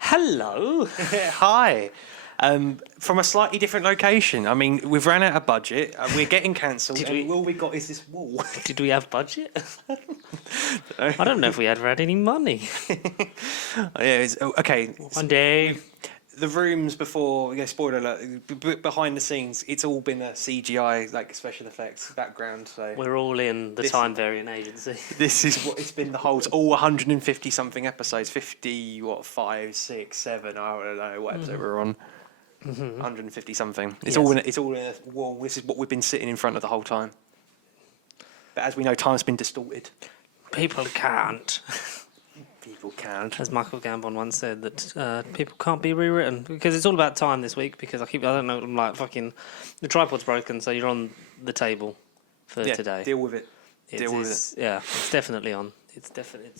Hello. Hi. From a slightly different location. I mean, we've ran out of budget. We're getting cancelled. Did And we? all we got is this wall. Did we have budget? I don't know if we ever had any money. Okay. One day. The rooms before, spoiler alert, behind the scenes, it's all been a CGI, like special effects background. So We're all in the This- Time Variant Agency. this is what it's been the whole, all 150 something episodes, 50, 5, 6, 7, I don't know what episode we're on. 150 something. It's all Yes. it's all in a wall. This is what we've been sitting in front of the whole time. But as we know, time's been distorted. People can't. People can't. As Michael Gambon once said, that people can't be rewritten. Because it's all about time this week, because I don't know, I'm like fucking, the tripod's broken, so you're on the table for today. Deal with it. Deal with it. Yeah, it's definitely on. It's definitely,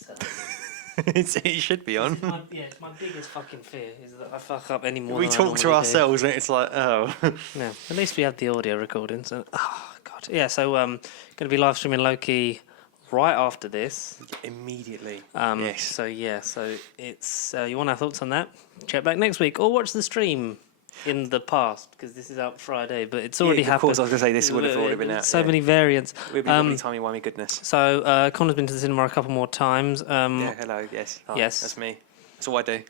It should be on. it's my biggest fucking fear is that I fuck up any more We than I talk to normally do. ourselves and it's like, oh. No, at least we have the audio recording. So, oh god, yeah. So, going to be live streaming Loki right after this. Immediately. Yes. So it's you want our thoughts on that? Check back next week or watch the stream in the past because this is out Friday, but it's already Of happened. course, I was going to say this would have already been out. So many variants. We've been timey-wimey goodness. So Connor's been to the cinema a couple more times. Hello, yes. Hi, Yes. That's me. That's all I do.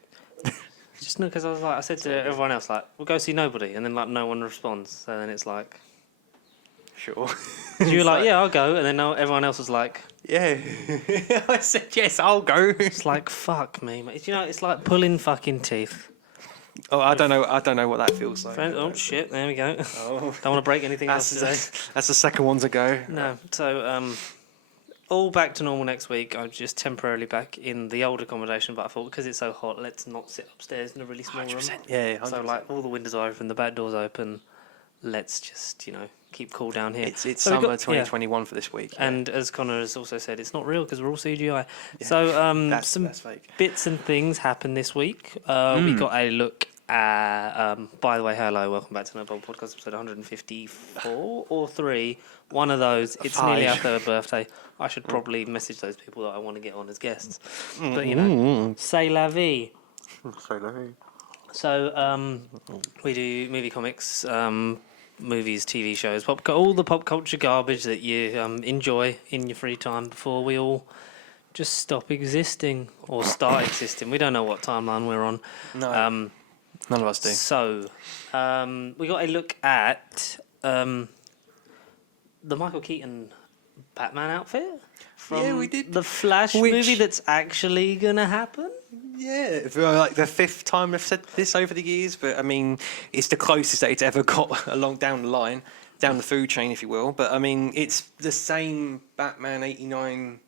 Just because I said to everyone else, like, we'll go see nobody, and then like no one responds. So then it's like, Sure. so you were like, yeah, I'll go, and then everyone else was like, Yeah. I said, yes, I'll go. it's like, fuck me, mate. You know, it's like pulling fucking teeth. Oh, I don't know what that feels like. Oh shit! There we go. Oh. Don't want to break anything else today. That's the second one to go. No. So all back to normal next week. I'm just temporarily back in the old accommodation, but I thought because it's so hot, let's not sit upstairs in a really small room. Yeah, 100%. So like all the windows are open, the back door's open. Let's just keep cool down here. It's So we've summer got- 2021 for this week. Yeah. And as Connor has also said, it's not real because we're all CGI. So that's some fake. bits and things happened this week. We got a look at, by the way, hello, welcome back to No Bold Podcast, episode 154 or 3. One of those. It's nearly our third birthday. I should probably message those people that I want to get on as guests. But, c'est la vie. So we do movie comics, movies, TV shows, all the pop culture garbage that you enjoy in your free time before we all just stop existing or start existing. We don't know what timeline we're on. No, none of us do. So we got a look at the Michael Keaton Batman outfit from we did. the Flash Which- movie that's actually going to happen. Yeah, for like the fifth time I've said this over the years, but I mean, it's the closest that it's ever got along down the line, down the food chain, if you will. But I mean, it's the same Batman '89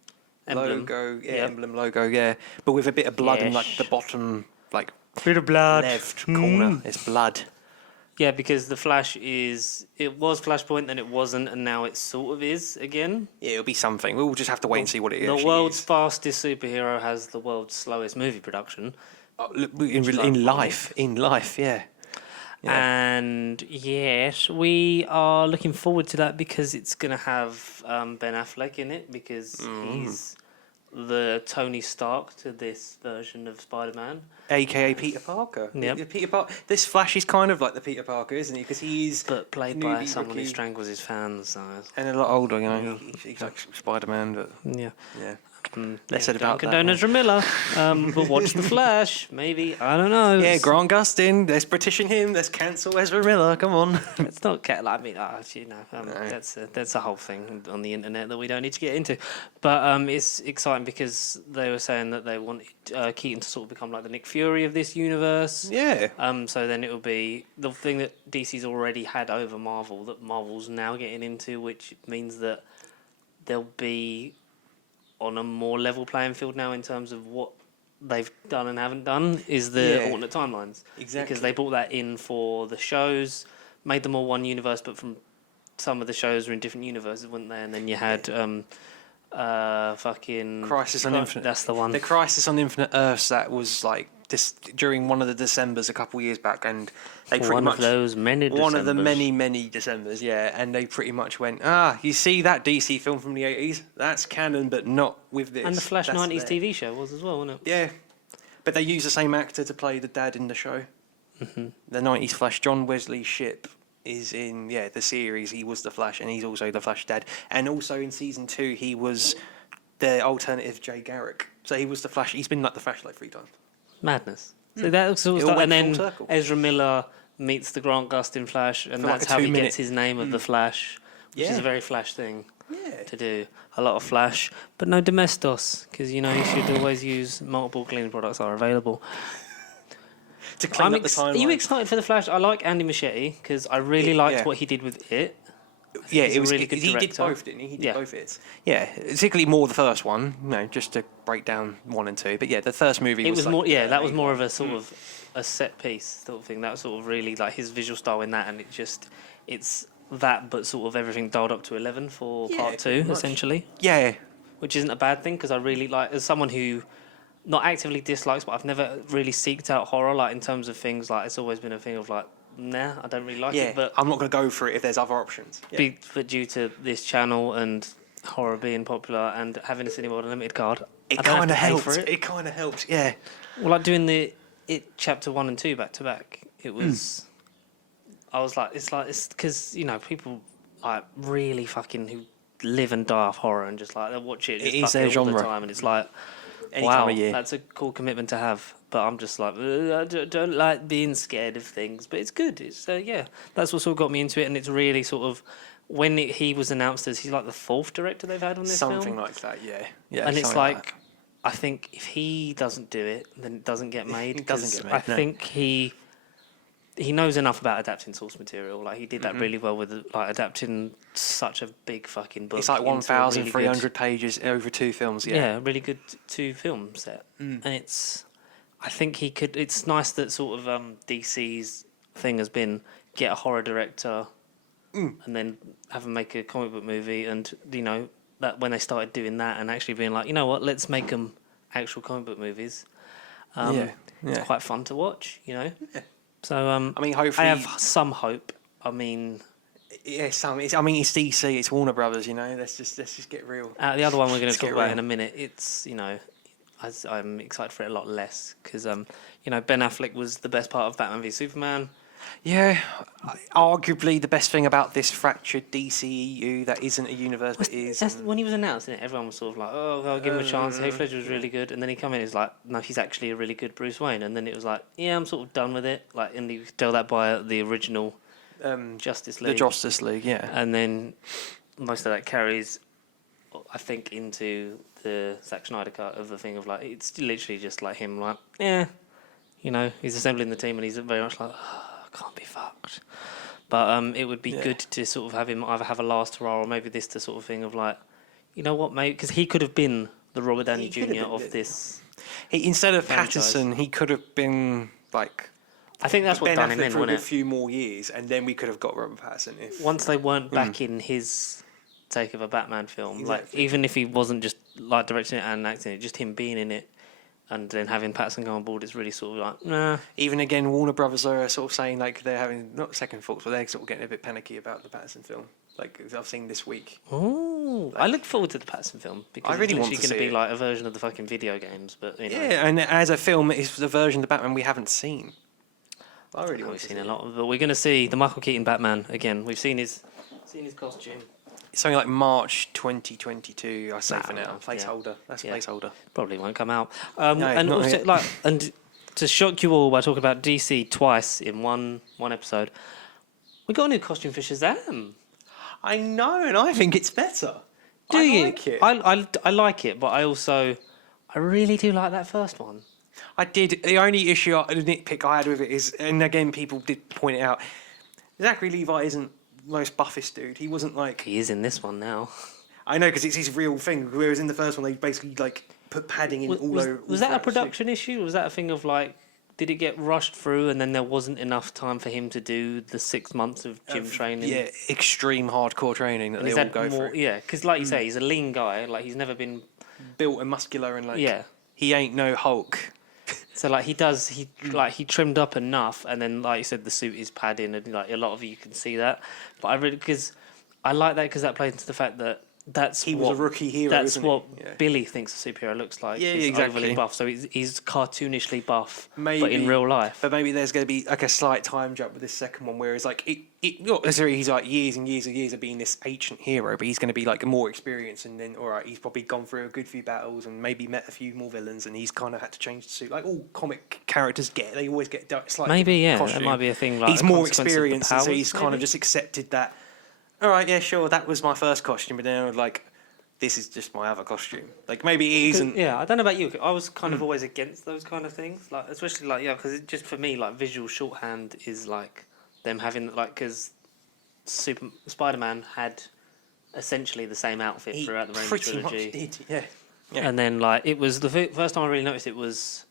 Emblem. logo, Yep. emblem logo, yeah, but with a bit of blood in like Yes. the bottom, like Bit of blood. left corner. It's blood. Yeah, because the Flash it was Flashpoint, then it wasn't, and now it sort of is again. Yeah, it'll be something. We'll just have to wait and see what it is. The world's fastest superhero has the world's slowest movie production. in life, yeah. And yes, we are looking forward to that because it's going to have Ben Affleck in it because he's the Tony Stark to this version of Spider-Man. AKA Peter Parker. Yep. This Flash is kind of like the Peter Parker, isn't he? Because he's But played by newly someone who rookie strangles his fans. So, and a lot older. He's like Spider-Man, but yeah. yeah. Less said about that. Condone Ezra Miller, but watch The Flash, maybe. I don't know. Yeah, Grant Gustin. Let's petition him. Let's cancel Ezra Miller. Come on. It's not that's a whole thing on the internet that we don't need to get into. But it's exciting because they were saying that they wanted Keaton to sort of become like the Nick Fury of this universe. Yeah. So then it will be the thing that DC's already had over Marvel that Marvel's now getting into, which means that they'll be on a more level playing field now in terms of what they've done and haven't done is the alternate timelines. Exactly. Because they brought that in for the shows, made them all one universe, but from some of the shows were in different universes, weren't they? And then you had fucking Crisis on Infinite. That's the one. The Crisis on Infinite Earths. That was like during one of the Decembers a couple of years back, and they pretty one much of those many. one of the Decembers. many Decembers, yeah, and they pretty much went, you see that DC film from the 80s? That's canon, but not with this. And the Flash That's 90s there. TV show was as well, wasn't it? Yeah. But they use the same actor to play the dad in the show. Mm-hmm. The 90s Flash, John Wesley Shipp, is in the series. He was the Flash, and he's also the Flash dad. And also in season 2, he was the alternative Jay Garrick. So he was the Flash. He's been like the Flash like 3 times. Madness. So that sort of It all stuff. went And full then circle. Ezra Miller meets the Grant Gustin Flash, and For like that's a how he 2-minute gets his name of the Flash, which is Yeah. a very Flash thing Yeah. to do. A lot of Flash, but no Domestos, because you should always use multiple cleaning products are available. To clean up the Are you timeline. excited for the Flash? I like Andy Muschietti because I really liked what he did with it. Yeah, he's it a was. really good He did director. both, didn't he? He did Yeah. both hits. Yeah, particularly more the first one. Just to break down 1 and 2. But yeah, the first movie It was like, more, yeah, that was more of a sort of a set piece sort of thing. That was sort of really like his visual style in that, and it's that, but sort of everything dialed up to 11 for Yeah, part 2, pretty much. essentially, Yeah, which isn't a bad thing because I really like, as someone who not actively dislikes, but I've never really seeked out horror, like in terms of things, like it's always been a thing of like, nah, I don't really like yeah. it, but I'm not going to go for it if there's other options. Yeah. but due to this channel and horror being popular and having a Cineworld Unlimited card, It I don't have kind to of pay helps. for it. It kind of helps. Yeah. Well, like doing it chapter 1 and 2 back to back, it was. I was like, it's because people like really fucking who live and die off horror and just like they watch it, It just is fuck their it all the genre. time, and it's like, Any wow, time of year. that's a cool commitment to have. But I'm just like, I don't like being scared of things, but it's good. It's that's what sort of got me into it, and it's really sort of when he was announced as he's like the 4th director they've had on this Something film. like that. Yeah. Yeah. And it's something like, I think if he doesn't do it, then it doesn't get made. It doesn't 'cause get made, I no. think he knows enough about adapting source material. Like he did that really well with like adapting such a big fucking book. It's like into a really 1,300 good- pages over 2 films. Yeah. Yeah, a really good 2-film set, and I think he could. It's nice that sort of DC's thing has been get a horror director, and then have him make a comic book movie, and that when they started doing that and actually being like, you know what, let's make them actual comic book movies. Yeah. It's quite fun to watch, So I mean, hopefully. I have some hope. I mean, Yeah, it's DC. It's Warner Brothers. Let's just get real. the other one we're going to Let's talk get about real. in a minute. It's I'm excited for it a lot less because Ben Affleck was the best part of Batman v Superman. Yeah, arguably the best thing about this fractured DCEU that isn't a universe but is. When he was announcing it, everyone was sort of like, "Oh, I'll give him a chance." Heath Ledger was really good, and then he come in, he's like, "No, he's actually a really good Bruce Wayne." And then it was like, "Yeah, I'm sort of done with it." Like, and you could tell that by the original Justice League. The Justice League, yeah. And then most of that carries, I think, into the Zack Snyder cut of the thing of like, it's literally just like him, like, he's assembling the team and he's very much like, I can't be fucked. But it would be good to sort of have him either have a last hurrah or maybe this the sort of thing of like, you know what, mate, because he could have been the Robert Downey He could have Jr. been of the- this. Instead of franchise. Patterson, he could have been like. I think that's what Ben done him Affleck in, for a wasn't good it? few more years, and then we could have got Robert Patterson. If Once they weren't back in his take of a Batman film, like Exactly. even if he wasn't just like directing it and acting it, just him being in it, and then having Patterson go on board is really sort of like, nah. even again, Warner Brothers are sort of saying like they're having not second thoughts, but they're sort of getting a bit panicky about the Patterson film. Like I've seen this week. Oh, I look forward to the Patterson film because I really it's want literally to going to see be it. like a version of the fucking video games, but Yeah, and as a film, it's the version of Batman we haven't seen. I really want we've to seen see a it. lot of, but we're going to see the Michael Keaton Batman again. We've seen his costume. It's something like March 2022. I say Nah, for now, yeah. placeholder. That's Yeah. placeholder. Probably won't come out. No, And not also, yet. and to shock you all by talking about DC twice in one episode, we got a new costume for Shazam. I know, and I think it's better. Do I you? like it. I like it, but I really do like that first one. I did. The only issue, the nitpick I had with it is, and again, people did point it out. Zachary Levi isn't the most buffest dude. He wasn't like. He is in this one now. I know because it's his real thing. Whereas in the first one, they basically like put padding in all over. Was that a production issue? Was that a thing of like, did it get rushed through and then there wasn't enough time for him to do the 6 months of gym training? Yeah, extreme hardcore training that And they he's all had go more, through. yeah, because like you say, he's a lean guy. Like he's never been. Built and muscular and like. Yeah. He ain't no Hulk. So like he trimmed up enough, and then like you said, the suit is padding, and like a lot of you can see that. But I really because I like that because that plays into the fact that that's he was what, a rookie hero. That's isn't what he? Yeah. Billy thinks a superhero looks like. Yeah, he's exactly. overly buff, so he's cartoonishly buff, but in Maybe- real life. But maybe there's going to be like a slight time jump with this second one, where it's like not necessarily he's like years and years and years of being this ancient hero, but he's going to be like more experienced, and then all right, he's probably gone through a good few battles and maybe met a few more villains, and he's kind of had to change the suit, like all comic characters get. They always get slightly Maybe, different yeah, costume. that might be a thing. Like He's a more consequence of the experienced, and so powers, he's kind of maybe? just accepted that. All right, yeah, sure, that was my first costume, but now like this is just my other costume. Like maybe he isn't. Yeah, I don't know about you. I was kind of always against those kind of things, like especially like because it just for me like visual shorthand is like them having like because Spider-Man had essentially the same outfit He throughout the Raimi pretty trilogy, much did, yeah. Yeah. and then like it was the first time I really noticed it was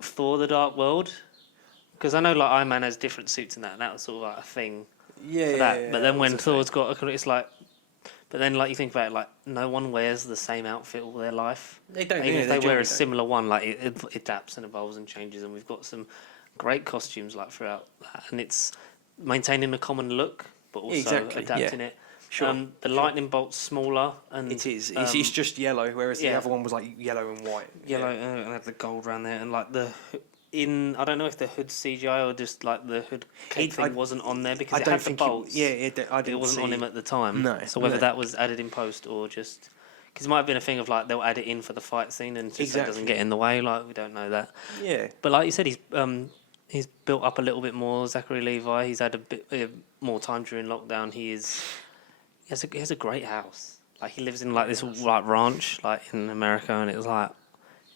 Thor: The Dark World, because I know like Iron Man has different suits in that, and that was sort of like a thing Yeah, for that. But then that when was a Thor's got, it's like, but then like you think about it, like no one wears the same outfit all their life. They don't. Even yeah, if they wear a generally don't. similar one, like it adapts and evolves and changes, and we've got some great costumes like throughout that, and it's maintaining a common look, but also Exactly, adapting yeah. it. Sure. The lightning bolt's smaller, and It is. It's just yellow, whereas the yeah. other one was like yellow and white. yellow, Yeah. and had the gold around there, and like I don't know if the hood CGI or just like the hood cape thing wasn't on there because I it don't had the think bolts. I didn't It wasn't on see- him at the time. No, So whether no. that was added in post or just because it might have been a thing of like they'll add it in for the fight scene and just so it doesn't Exactly. get in the way. Like we don't know that. Yeah. But like you said, he's built up a little bit more. Zachary Levi. He's had a bit more time during lockdown. He has a great house. Like he lives in like this like ranch like in America, and it was like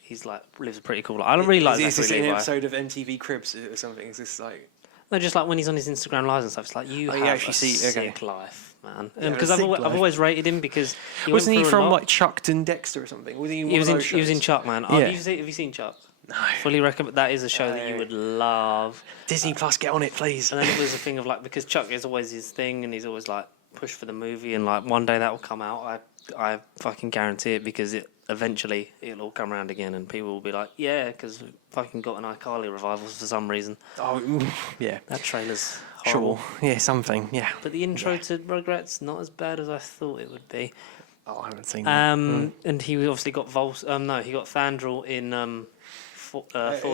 he's like lives pretty cool. Like, I don't really like Is this Zachary an Levi. episode of MTV Cribs or something? Is this like? No, just like when he's on his Instagram lives and stuff. It's like you Oh, have you a actually see- okay. sick life, man. Yeah, Because a I've sick always, life. I've always rated him because Wasn't he went through a from lot. like Chuck and Dexter or something? Was he? In He was in shows? Chuck, man. Oh, Yeah. have you seen Chuck? No. Fully recommend. That is a show that you No. would love. Disney Plus, get on it, please. And then it was a thing of like because Chuck is always his thing, and he's always like pushed for the movie, and like one day that will come out. I fucking guarantee it because eventually it'll all come around again, and people will be like, yeah, because fucking got an iCarly revival for some reason. Oh, yeah. That trailer's horrible. Sure. Yeah, something. Yeah. But the intro to Rugrats not as bad as I thought it would be. Oh, I haven't seen that. And he obviously got he got Fandral in Thor: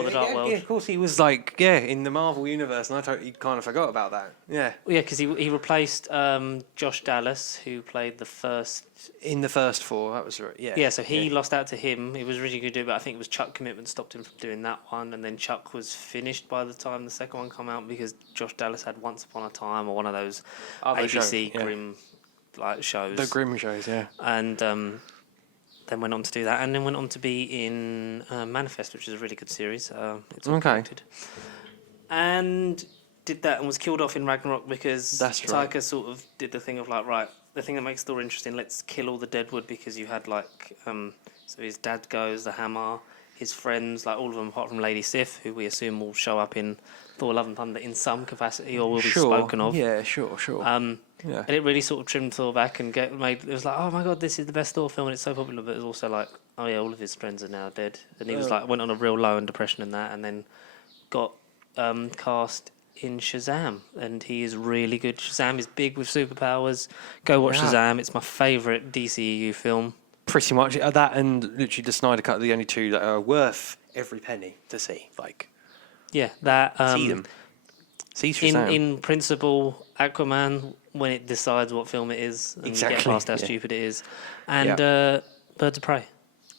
The Dark World. Yeah, of course he was like in the Marvel universe, and I totally kind of forgot about that. Yeah. Well, yeah, because he replaced Josh Dallas, who played the first. In the first four, that was right. Yeah. Yeah, so he lost out to him. He was originally going to do it, but I think it was Chuck commitment stopped him from doing that one. And then Chuck was finished by the time the second one came out because Josh Dallas had Once Upon a Time or one of those Other ABC show, yeah. Grimm like shows. The Grimm shows, yeah. And then went on to do that, and then went on to be in Manifest, which is a really good series. It's all Okay. connected. And did that and was killed off in Ragnarok because That's Taika right. sort of did the thing of like, right, the thing that makes Thor interesting, let's kill all the Deadwood because you had like, so his dad goes, the Hammer, his friends, like all of them apart from Lady Sif, who we assume will show up in Thor: Love and Thunder in some capacity or will be spoken of. Yeah, sure. Yeah. Yeah. And it really sort of trimmed Thor back and it was like, oh my god, this is the best Thor film and it's so popular, but it was also like, oh yeah, all of his friends are now dead. And he was like, went on a real low in depression in that and then got cast in Shazam, and he is really good. Shazam is big with superpowers. Go watch Yeah. Shazam, it's my favourite DCEU film. Pretty much that, and literally the Snyder Cut are the only two that are worth every penny to see. Like, Yeah, that see them. See Shazam. in principle, Aquaman, when it decides what film it is, and you get Exactly, past how yeah. stupid it is, and Birds of Prey.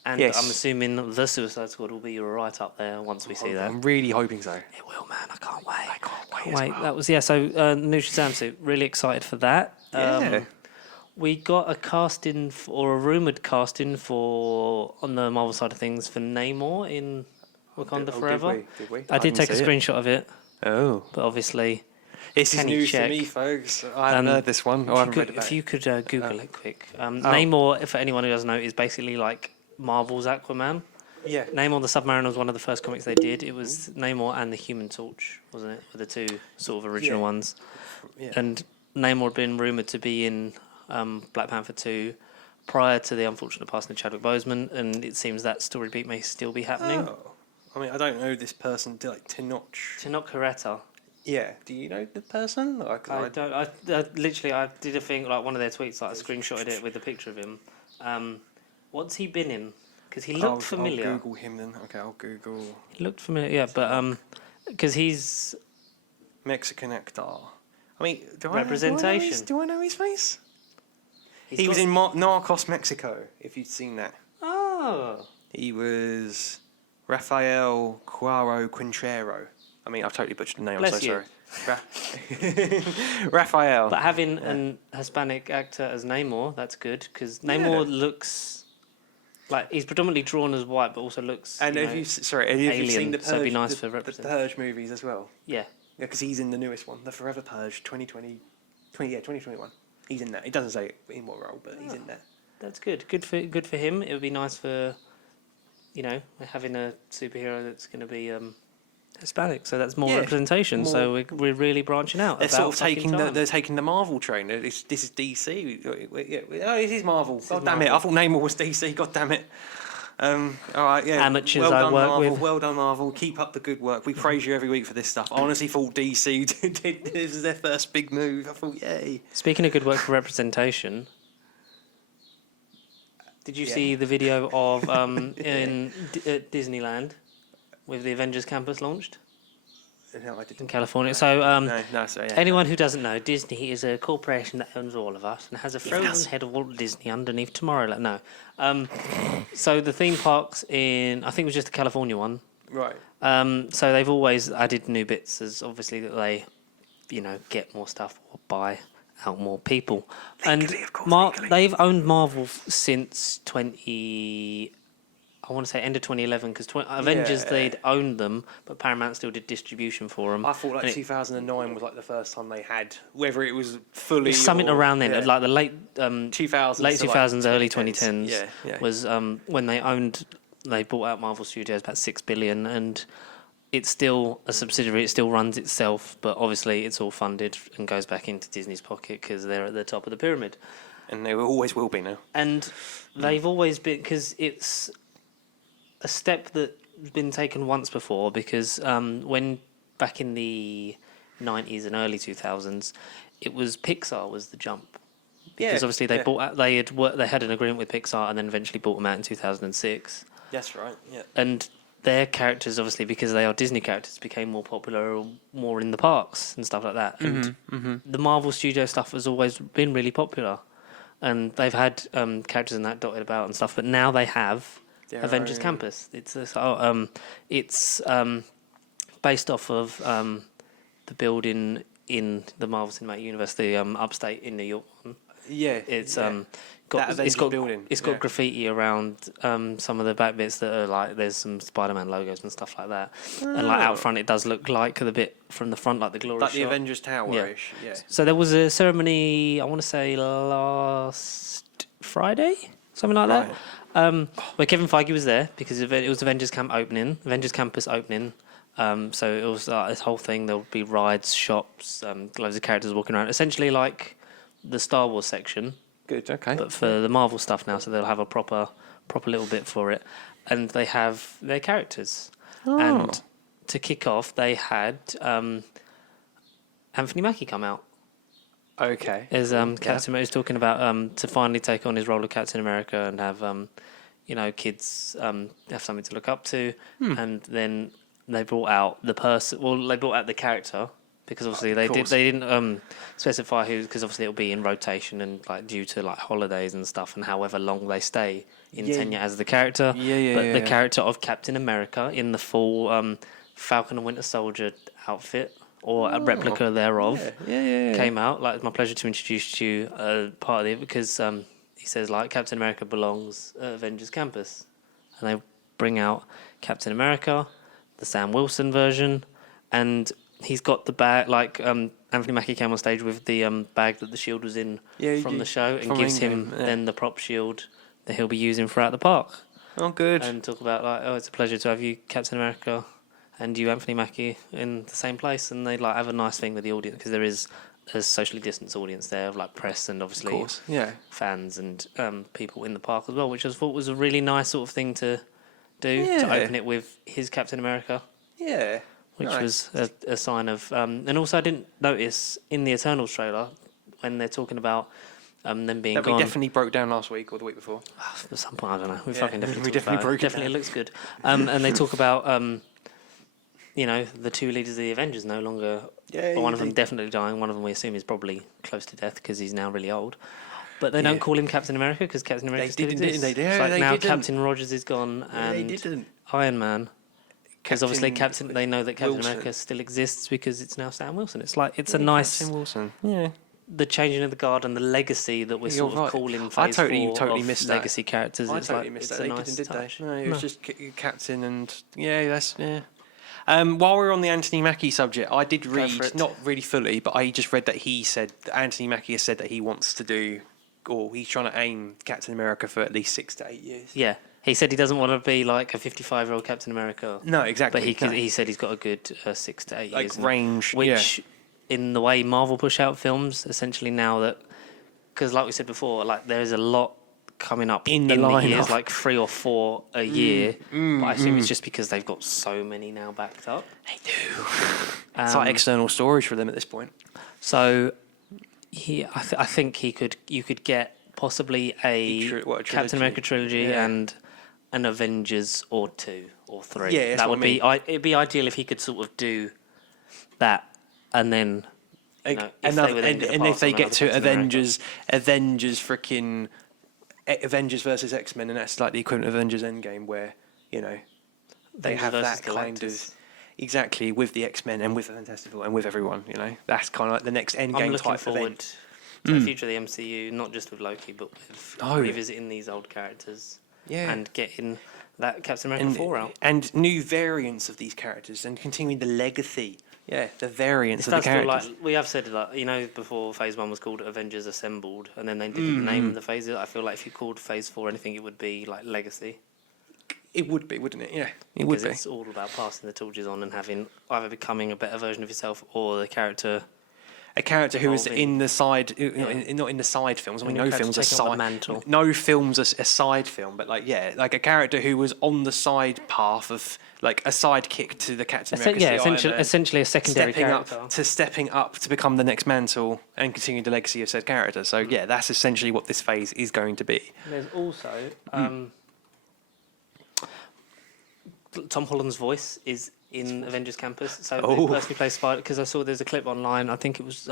And Yes. I'm assuming The Suicide Squad will be right up there once we see that. I'm really hoping so. It will, man. I can't wait. I can't can't wait wait. as well. That was so new Shazam suit. Really excited for that. Yeah. We got a casting or a rumored casting for on the Marvel side of things for Namor in Wakanda Forever. Did we? I did didn't take a see it. screenshot of it, Oh. but obviously, This is Can you news check? for me, folks. I haven't heard this one. Or I haven't read about if it. you could Google it quick. Namor, for anyone who doesn't know, is basically like Marvel's Aquaman. Yeah. Namor the Submariner was one of the first comics they did. It was Namor and the Human Torch, wasn't it? Were the two sort of original Yeah. ones. Yeah. And Namor had been rumoured to be in Black Panther 2 prior to the unfortunate passing of Chadwick Boseman, and it seems that story beat may still be happening. Oh. I mean, I don't know this person, like Tenoch. Tenoch Huerta. Yeah. Do you know the person? Like, I don't. I literally I did a thing like one of their tweets. Like I screenshotted it with a picture of him. What's he been in? Because he looked familiar. I'll Google him then. Okay, I'll Google He looked familiar. Yeah, but because he's Mexican actor. I mean, Representation. Do I know his face? he's He was got- in Narcos Mexico. If you'd seen that, Oh. he was Rafael Cuaro Quinchero. I mean, I've totally butchered the name. Bless I'm so you. sorry. Rafael. But having an Hispanic actor as Namor, that's good because Namor looks like he's predominantly drawn as white, but also looks. And have you seen the Purge? so it'd be nice the, for the representation. Purge movies as well? Yeah, Yeah, because he's in the newest one, the Forever Purge 2021. He's in that. It doesn't say in what role, but he's in that. that's good. Good for him. It would be nice for, having a superhero that's going to be Hispanic. So that's more representation. So we're really branching out. They're about sort of fucking time. they're taking the Marvel train. This is DC. Oh, this is Marvel. God damn it! Marvel. I thought Namor was DC. God damn it. All right, yeah. Amateurs well I done, work Marvel. with. Well done, Marvel. Keep up the good work. We praise you every week for this stuff. I honestly thought DC did this is their first big move. I thought, yay. Speaking of good work for representation, did you see the video of at Disneyland with the Avengers Campus launched No, I in didn't. California? So No, sorry. Yeah, anyone who doesn't know, Disney is a corporation that owns all of us and has a does. frozen head of Walt Disney underneath Tomorrowland. No. So the theme parks I think it was just the California one. Right. So they've always added new bits as obviously that they, get more stuff or buy out more people. Legally, And of course, legally. they've owned Marvel since I want to say end of 2011 because Avengers Yeah. they'd owned them, but Paramount still did distribution for them. I thought like And 2009 was like the first time they had, whether it was fully something or, around then, yeah. like the late 2000s, late to, 2000s, like, early 2010s. 2010s Yeah. was when they bought out Marvel Studios about $6 billion, and it's still a subsidiary. It still runs itself, but obviously it's all funded and goes back into Disney's pocket because they're at the top of the pyramid. And they always will be now. And they've always been, because it's a step that's been taken once before, because when back in the 90s and early 2000s, it was Pixar was the jump. Because obviously they bought out, they had an agreement with Pixar and then eventually bought them out in 2006. That's right. Yeah. And their characters, obviously, because they are Disney characters, became more popular or more in the parks and stuff like that. And the Marvel Studio stuff has always been really popular. And they've had characters in that dotted about and stuff, but now they have Avengers Campus. It's based off of the building in the Marvel Cinematic Universe, the upstate in New York one. Yeah. It's That Avengers building. It's got graffiti around some of the back bits that are like there's some Spider-Man logos and stuff like that. And like out front, it does look like the bit from the front, like the glory Like the shot. Avengers Tower-ish. Yeah. So there was a ceremony, I want to say last Friday, something like that, where Kevin Feige was there because it was Avengers Campus opening. So it was this whole thing. There would be rides, shops, loads of characters walking around, essentially like the Star Wars section. Good. Okay. But for the Marvel stuff now, so they'll have a proper little bit for it, and they have their characters. And to kick off, they had Anthony Mackie come out Okay. as Captain America. He's talking about to finally take on his role of Captain America and have kids have something to look up to, and then they brought out the person. Well, they brought out the character. Because obviously they didn't specify who, because obviously it'll be in rotation and like due to like holidays and stuff and however long they stay in tenure as the character. But the character of Captain America in the full Falcon and Winter Soldier outfit or a replica thereof came out. Like, it's my pleasure to introduce you part of it because he says like Captain America belongs at Avengers Campus, and they bring out Captain America, the Sam Wilson version, and he's got the bag, like Anthony Mackie came on stage with the bag that the shield was in from the show and gives him then the prop shield that he'll be using throughout the park. Oh, good. And talk about like, it's a pleasure to have you, Captain America, and you, Anthony Mackie, in the same place. And they like have a nice thing with the audience because there is a socially distanced audience there of like press and obviously fans and people in the park as well, which I thought was a really nice sort of thing to do to open it with his Captain America. Yeah. which Nice. was a sign of. And also, I didn't notice in the Eternals trailer when they're talking about them being That we gone. definitely broke down last week or the week before. At some point, I don't know. We Yeah, fucking definitely we talked definitely about broke it. it Definitely down. looks good. And they talk about the two leaders of the Avengers no longer. Yeah, Well, one of them definitely dying. One of them we assume is probably close to death because he's now really old. But they don't Yeah. call him Captain America because Captain America still didn't, didn't exists. they? It's Yeah, like they now didn't. Captain Rogers is gone and they didn't. Iron Man. Because obviously they know that Captain Wilson. America still exists because it's now Sam Wilson. It's like it's a Yeah, nice Captain Wilson. Yeah. the changing of the guard and the legacy that we're You're sort of right. calling I phase totally 4 of missed that. legacy characters. I It's totally like, missed it's that. a They nice did touch. they? No, it was No. just Captain and that's yeah. While we're on the Anthony Mackie subject, I did for read, it. not really fully, but I just read that he said that Anthony Mackie has said that he wants to do, or he's trying to aim Captain America for at least 6 to 8 years. Yeah, he said he doesn't want to be like a 55-year-old Captain America. No, exactly. But he said he's got a good 6 to 8 like years. range, Which, in the way Marvel push out films, essentially now that, because like we said before, like there is a lot coming up In the years, lineup. like 3 or 4 a year. But I assume it's just because they've got so many now backed up. They do. It's like external storage for them at this point. So, I think you could get possibly a trilogy? Captain America trilogy Yeah. and an Avengers or 2 or 3. Yeah, that's that what would I be it'd be ideal if he could sort of do that and then you know, if they were then gonna And if pass they on get another to Captain America. Avengers freaking Avengers versus X-Men, and that's like the equivalent of Avengers Endgame, where they Avengers have versus that kind Galactus. of exactly with the X-Men and with the Fantastic Four and with everyone. That's kind of like the next I'm Endgame looking type forward event. to the future of the MCU, not just with Loki, but with Oh. revisiting these old characters Yeah. and getting that Captain America 4 out. And new variants of these characters and continuing the legacy. Yeah, the variants It of the does feel characters. like we have said before Phase 1 was called Avengers Assembled, and then they didn't name the phases. I feel like if you called Phase 4 anything, it would be like Legacy. It would be, wouldn't it? Yeah, it Because would be. it's all about passing the torches on and having either becoming a better version of yourself or the character. A character who is evolving. in the side, Yeah. not in the side films. I mean, When no your films are character's taking up the side. mantle. No films are a side film, but like a character who was on the side path of like a sidekick to the Captain America. Essentially a secondary character. Stepping up to become the next mantle and continuing the legacy of said character. So Mm. yeah, that's essentially what this phase is going to be. There's also Tom Holland's voice is in Avengers Campus. So Oh. the person who plays Spider, because I saw there's a clip online. I think it was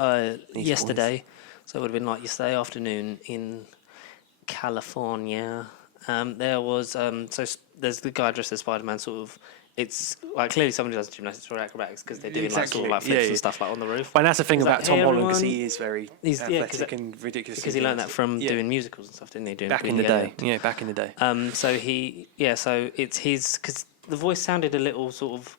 yesterday. So it would have been like yesterday afternoon in California. There was there's the guy dressed as Spider-Man. Sort of, it's like clearly somebody does gymnastics or acrobatics because they're doing like sort of like Exactly. flips Yeah, and stuff like on the roof. Well, that's the thing He's about like, Tom "Hey, Holland because everyone." he is very He's- yeah, 'cause athletic and ridiculous. Because he learned that from doing musicals and stuff, didn't he? back in the day. Yeah, back in the day. So it's his, because the voice sounded a little sort of,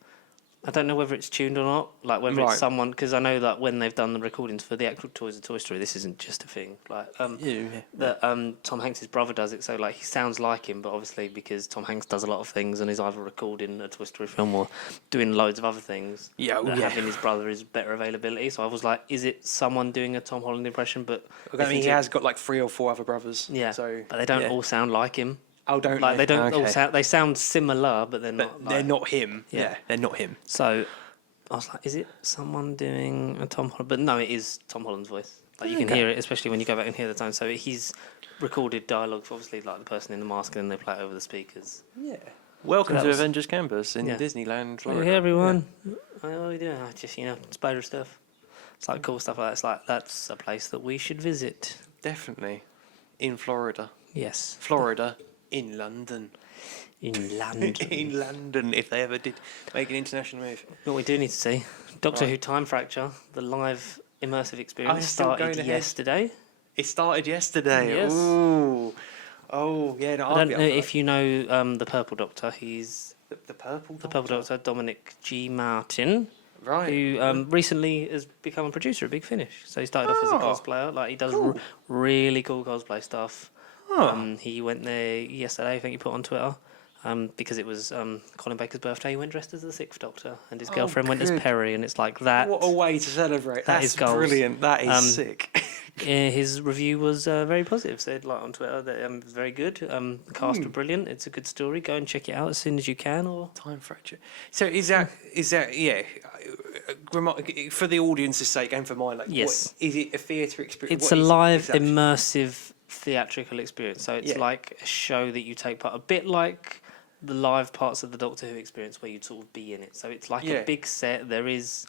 I don't know whether it's tuned or not, like whether Right. it's someone, because I know that when they've done the recordings for the actual Toys of Toy Story, this isn't just a thing. Like that Tom Hanks' brother does it, so like he sounds like him, but obviously because Tom Hanks does a lot of things and is either recording a Toy Story film or doing loads of other things. Yeah, that yeah. having his brother is better availability. So I was like, is it someone doing a Tom Holland impression? But I mean, he has got like 3 or 4 other brothers. yeah, So, but they don't yeah. all sound like him. Oh, don't Like they don't all Okay. sound. They sound similar, but they're But not. they're like- not him. Yeah. Yeah, they're not him. So I was like, is it someone doing a Tom Holland? But no, it is Tom Holland's voice. Like you can Okay. hear it, especially when you go back and hear the tone. So he's recorded dialogue for obviously like the person in the mask, and then they play it over the speakers. Yeah. Welcome that to was- Avengers Campus in Yeah. Disneyland, Hey Florida. everyone, what are we doing? Just spider stuff. It's like cool stuff like that. It's like that's a place that we should visit. Yeah, definitely. In Florida. Yes, Florida. In London. in London. In London, if they ever did make an international move. What we do need to see, Doctor Right. Who Time Fracture, the live immersive Oh, experience it's still going started ahead? yesterday. It started yesterday. Yes. Ooh. Oh, yeah. No, I don't know if you know the Purple Doctor. He's The purple. the Purple Doctor, Dominic G. Martin, Right. who recently has become a producer at Big Finish. So he started off as a Oh. cosplayer. Like he does Cool. really cool cosplay stuff. Oh. He went there yesterday. I think he put on Twitter. Because it was Colin Baker's birthday, he went dressed as the Sixth Doctor, and his Oh, girlfriend went as good. Perry, and it's like that. What a way to celebrate. that That's is goals. brilliant. That is Um, sick. his review was very positive. Said like on Twitter that it was very good. The cast were brilliant. It's a good story. Go and check it out as soon as you can. Or Time Fracture. So is that yeah? For the audience's sake and for mine, like, Yes. what, is it a theatre experience? it's What a is it live, exactly? immersive theatrical experience. So it's Yeah. like a show that you take part. A bit like the live parts of the Doctor Who experience, where you sort of be in it. So it's like Yeah. a big set. There is.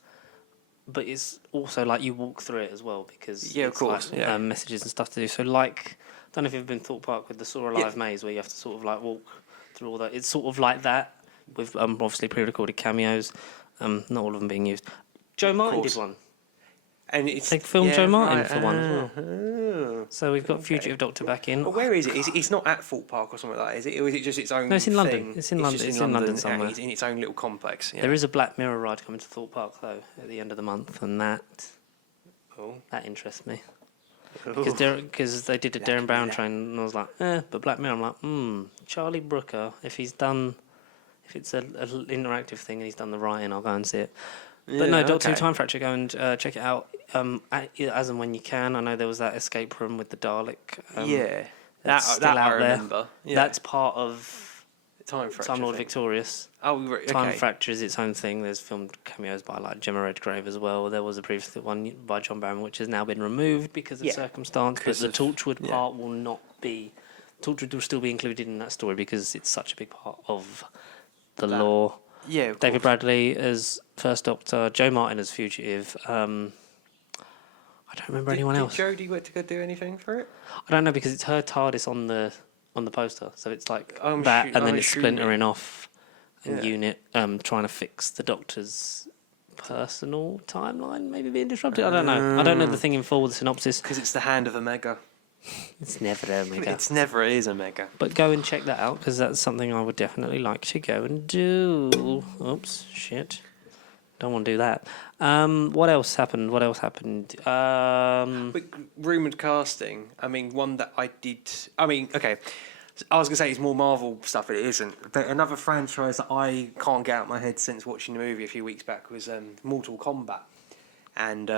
But it's also like you walk through it as well because Yeah, of it's course, like, yeah. messages and stuff to do. So like, I don't know if you've been Thorpe Park with the Saw Alive Yeah. maze where you have to sort of like walk through all that. It's sort of like that with obviously pre-recorded cameos, not all of them being used. Joe Martin did course. one. And it's They filmed Joe Martin right, for one as well. oh. So we've got Fugitive Doctor back in. But where is it? It's not at Thorpe Park or something like that, is it? Or is it just its own No, it's in London. thing? It's in London. just It's in London and somewhere. It's in its own little complex. Yeah. There is a Black Mirror ride coming to Thorpe Park though at the end of the month, and that Oh. interests me. Ooh. Because they did a Darren Brown train, and I was like, but Black Mirror, I'm like, Charlie Brooker, if it's an interactive thing and he's done the writing, I'll go and see it. But no, Yeah, Doctor Who okay. Time Fracture, go and check it out as and when you can. I know there was that escape room with the Dalek. Yeah. that's That still I out there. remember. Yeah. That's part of Time Fracture. Time Lord thing. Victorious. Oh, right, okay. Time Fracture is its own thing. There's filmed cameos by like Gemma Redgrave as well. There was a previous one by John Barron, which has now been removed because of Yeah. circumstance. But Because the of- Torchwood yeah. part will not be. Torchwood will still be included in that story because it's such a big part of the That- lore. Yeah. Of David course. Bradley as First Doctor, Joe Martin as Fugitive. I don't remember anyone else. Did Jodie get to go do anything for it? I don't know because it's her TARDIS on the poster, so it's like I'm that, shu- and then I'm it's assuming. splintering off a Yeah. unit, trying to fix the Doctor's personal timeline, maybe being disrupted. I don't know. I don't know the thing in full with the synopsis. Because it's the hand of Omega. It's never Omega. It's never is Omega. But go and check that out because that's something I would definitely like to go and do. Oops, shit. Don't want to do that. What else happened? But rumoured casting, I mean, one that I did... I mean, okay, I was going to say it's more Marvel stuff, but it isn't. But another franchise that I can't get out of my head since watching the movie a few weeks back was Mortal Kombat. And...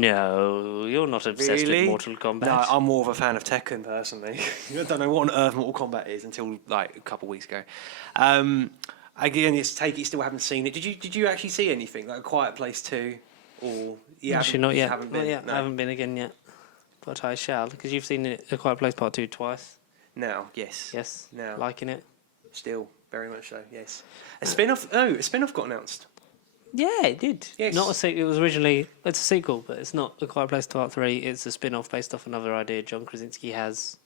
No, you're not obsessed Really? with Mortal Kombat. No, I'm more of a fan of Tekken, personally. I don't know what on earth Mortal Kombat is until, like, a couple of weeks ago. Again, it's take it, you still haven't seen it. Did you actually see anything, like A Quiet Place 2? Or you Actually, not yet. haven't Not been? yet. No. I haven't been again yet. But I shall, because you've seen it, A Quiet Place Part 2 twice. Now, yes. Yes? No. Liking it? Still, very much so, yes. A spin-off? Oh, a spin-off got announced. Yeah, it did. Yes. Not a sequel. It was originally... It's a sequel, but it's not A Quiet Place Part 3. It's a spin-off based off another idea John Krasinski has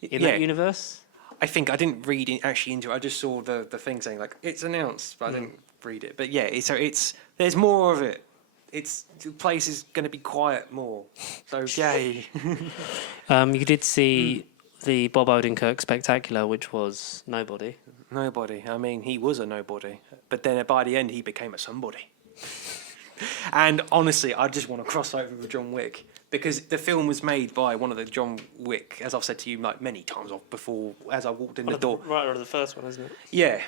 in that universe. I think I didn't read it actually into it. I just saw the thing saying, like, it's announced, but I didn't read it. But yeah, it's there's more of it. The place is going to be quiet more. So, yay. You did see the Bob Odenkirk Spectacular, which was nobody. Nobody. I mean, he was a nobody. But then by the end, he became a somebody. And honestly, I just want to cross over with John Wick. Because the film was made by one of the John Wick, as I've said to you like many times before, as I walked in the door. Writer of the first one, isn't it? Yeah.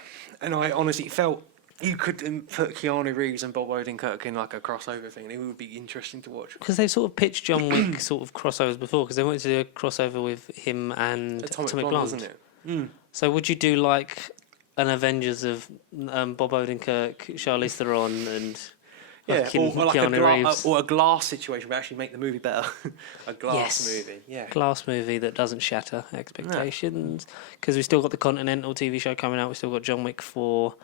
And I honestly felt you could put Keanu Reeves and Bob Odenkirk in like a crossover thing. It would be interesting to watch. Because they sort of pitched John Wick sort of crossovers before, because they wanted to do a crossover with him and Atomic Blonde. wasn't it? Mm. So would you do like an Avengers of Bob Odenkirk, Charlize Theron, and Yeah, fucking or like Keanu Reeves? or a glass situation, but actually make the movie better. A glass Yes. movie, yeah. Glass movie that doesn't shatter expectations. Because we've still got the Continental TV show coming out. We've still got John Wick 4.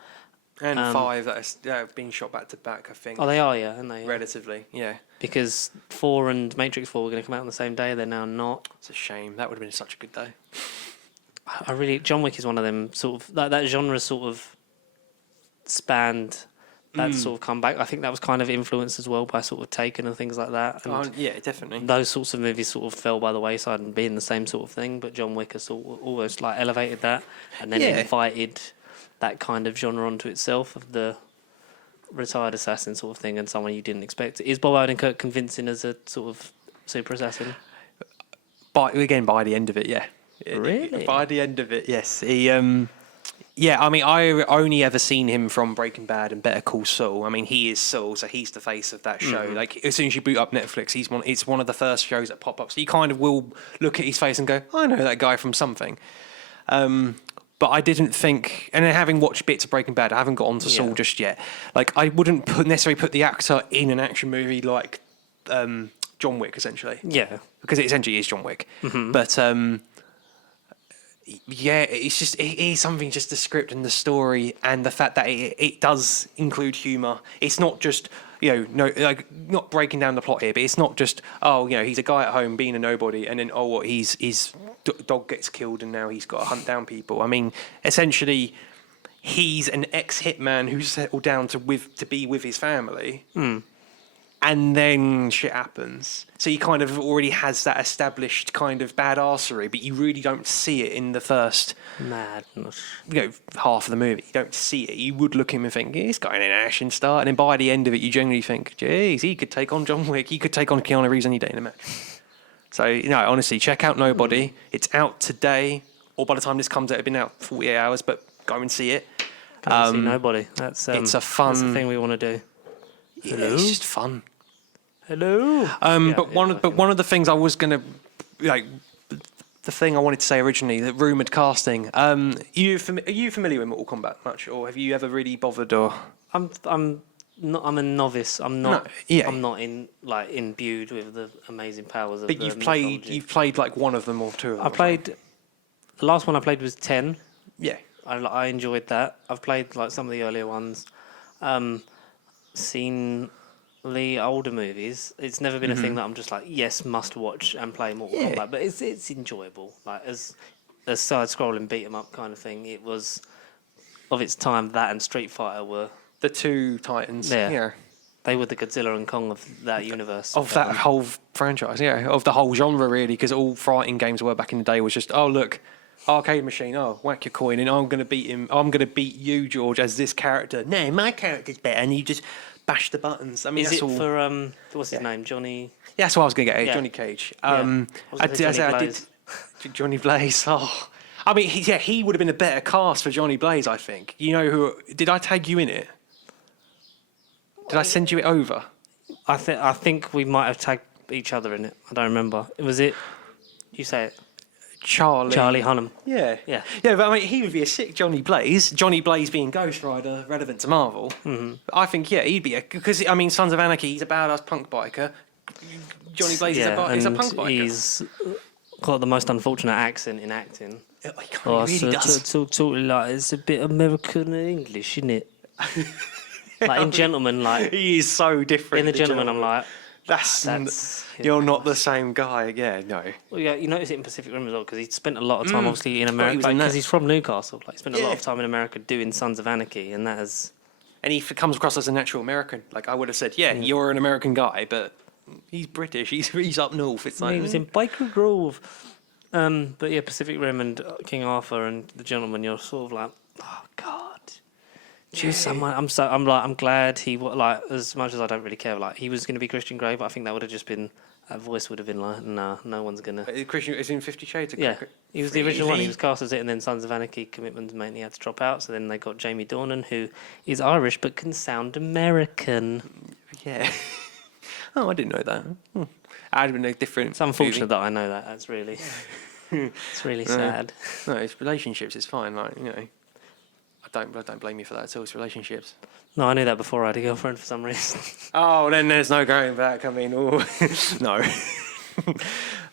And 5 that are being shot back to back, I think. Oh, they are, yeah, aren't they? Yeah. Relatively, yeah. Because 4 and Matrix 4 were going to come out on the same day. They're now not. It's a shame. That would have been such a good day. I really... John Wick is one of them sort of... That genre sort of spanned that sort of comeback. I think that was kind of influenced as well by sort of Taken and things like that. And Yeah, definitely. those sorts of movies sort of fell by the wayside and being the same sort of thing. But John Wick has sort of almost like elevated that and then Yeah. invited that kind of genre onto itself of the retired assassin sort of thing and someone you didn't expect. Is Bob Odenkirk convincing as a sort of super assassin? By the end of it, yeah. Really? By the end of it, yes. Yeah, I mean, I only ever seen him from Breaking Bad and Better Call Saul. I mean, he is Saul, so he's the face of that show. Like, as soon as you boot up Netflix, it's one of the first shows that pop up. So you kind of will look at his face and go, I know that guy from something. But I didn't think, and then having watched bits of Breaking Bad, I haven't got onto Saul just yet. Like, I wouldn't necessarily put the actor in an action movie like John Wick, essentially. Yeah. Because it essentially is John Wick. But yeah, it is something, just the script and the story and the fact that it does include humour. It's not just, not breaking down the plot here, but it's not just, he's a guy at home being a nobody and then, his dog gets killed and now he's got to hunt down people. I mean, essentially, he's an ex-hitman who's settled down to be with his family. And then shit happens. So he kind of already has that established kind of badassery, but you really don't see it in the first madness. Half of the movie. You don't see it. You would look at him and think, he's got an action star. And then by the end of it, you generally think, geez, he could take on John Wick. He could take on Keanu Reeves any day in a match. So, honestly, check out Nobody. It's out today, or by the time this comes out, it's been out 48 hours, but go and see it. Go see Nobody. It's a fun... That's the thing we want to do. Yeah, it's just fun. Hello. But one of the things I was gonna the thing I wanted to say originally, the rumored casting. Are you familiar with Mortal Kombat much, or have you ever really bothered? Or I'm not. I'm a novice. I'm not. No, yeah. I'm not imbued with the amazing powers of. But you've played like one of them or two of them. I played. The last one I played was 10. Yeah. I enjoyed that. I've played like some of the earlier ones. Seen the older movies. It's never been a thing that I'm just like, yes, must watch and play Mortal Kombat. But it's enjoyable. Like as side scrolling beat 'em up kind of thing. It was of its time. That and Street Fighter were the two titans. Yeah. They were the Godzilla and Kong of that universe. Of that whole franchise, of the whole genre, really, because all fighting games were back in the day was just, oh, look, arcade machine, whack your coin, and I'm going to beat him. I'm going to beat you, George, as this character. No, my character's better, and you just bash the buttons. I mean, is it all... for, what's his name, Johnny? Yeah, that's what I was going to get at, Johnny Cage. I did Johnny Blaze. Oh, I mean, he would have been a better cast for Johnny Blaze, I think. You know who? Did I tag you in it? Did I send you it over? I think we might have tagged each other in it. I don't remember. Was it? You say it. Charlie Hunnam. Yeah. But I mean, he would be a sick Johnny Blaze. Johnny Blaze being Ghost Rider, relevant to Marvel. Mm-hmm. I think he'd be because I mean, Sons of Anarchy. He's a badass punk biker. Johnny Blaze is a punk biker. He's got the most unfortunate accent in acting. He really does. Talk like it's a bit American English, isn't it? Like in Gentleman, like he is so different. In the Gentleman, I'm like, that's you're not the same guy. Yeah, no. Well, yeah, you notice it in Pacific Rim as well because he spent a lot of time, obviously, in America because he's from Newcastle. Like, he spent a lot of time in America doing Sons of Anarchy, and that has. And he comes across as a natural American. Like I would have said, you're an American guy, but he's British. He's up north. It's like he was in Baker Grove. But yeah, Pacific Rim and King Arthur and the Gentleman, you're sort of like, oh God. Choose someone. I'm glad he as much as I don't really care. Like he was going to be Christian Grey, but I think that would have just been that voice would have been like, nah, no one's gonna. Christian is in 50 Shades of Grey. Yeah, he was the original one. He was cast as it, and then Sons of Anarchy commitments meant he had to drop out. So then they got Jamie Dornan, who is Irish but can sound American. Yeah. Oh, I didn't know that. I'd been a different. It's unfortunate that I know that. That's really. It's really sad. No, it's relationships. It's fine. Like I don't blame you for that at all. It's relationships. No, I knew that before I had a girlfriend for some reason. Oh, then there's no going back. I mean, no. Cause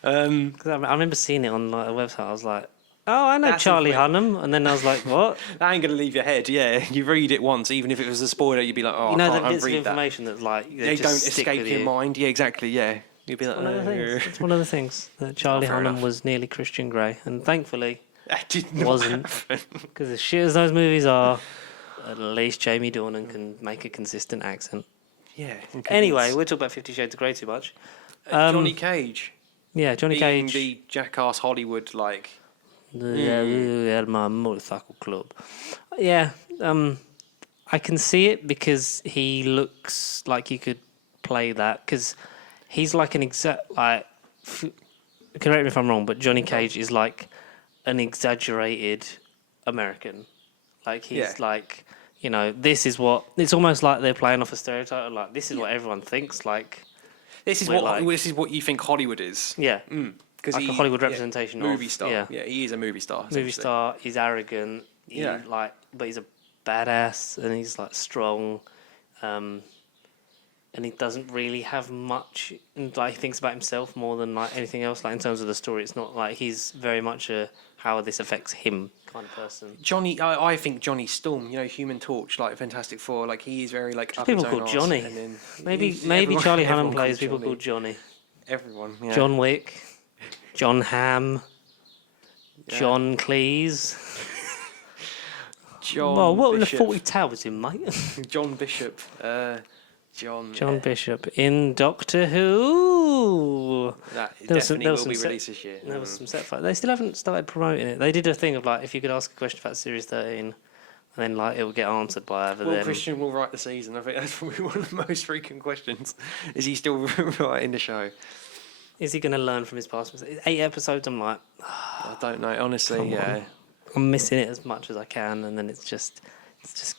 I remember seeing it on like, a website. I was like, oh, I know Charlie Hunnam. And then I was like, what? That ain't going to leave your head. Yeah, you read it once, even if it was a spoiler, you'd be like, oh, I can't bits of information that's like... They don't escape your mind. Yeah, exactly, yeah. You'd be like, it's one of the things that Charlie Hunnam was nearly Christian Grey. And thankfully... That did not wasn't because as shit as those movies are, at least Jamie Dornan can make a consistent accent. Yeah. Anyway, we're talking about 50 Shades of Grey too much. Johnny Cage. Yeah, Johnny Cage. The jackass Hollywood like. Yeah, my motorcycle club. Yeah, I can see it because he looks like he could play that because he's like an exact like. Correct me if I'm wrong, but Johnny Cage is like an exaggerated American. Like he's Yeah. like, you know, this is what it's almost like they're playing off a stereotype. Of like this is what everyone thinks. Like This is We're what like- this is what you think Hollywood is. yeah, Because like a Hollywood representation movie of star. yeah, Yeah, he is a movie star. movie essentially. star. He's arrogant. Yeah. But he's a badass and he's like strong. And he doesn't really have much. And, like he thinks about himself more than like anything else. Like in terms of the story, it's not like he's very much a how this affects him kind of person. Johnny, I think Johnny Storm, you know, Human Torch, like Fantastic Four, like he is very like up People his own called arse, Johnny. and then Maybe everyone- Charlie Hunnam everyone plays called people Johnny. called Johnny. Everyone, yeah. John Wick, John Hamm, Yeah. John Cleese. John Well, what were the Bishop. 40 Towers in, mate? John Bishop, John. John Bishop in Doctor Who. That There was some- definitely there was will some be set- released this year. There was some set fight. They still haven't started promoting it. They did a thing of like, if you could ask a question about Series 13, and then like it will get answered by either Well, them. Christian will write the season. I think that's probably one of the most frequent questions. Is he still writing the show? Is he going to learn from his past mistakes? 8 episodes, I'm like, I don't know. Honestly, Come yeah. on. I'm missing it as much as I can, and then it's just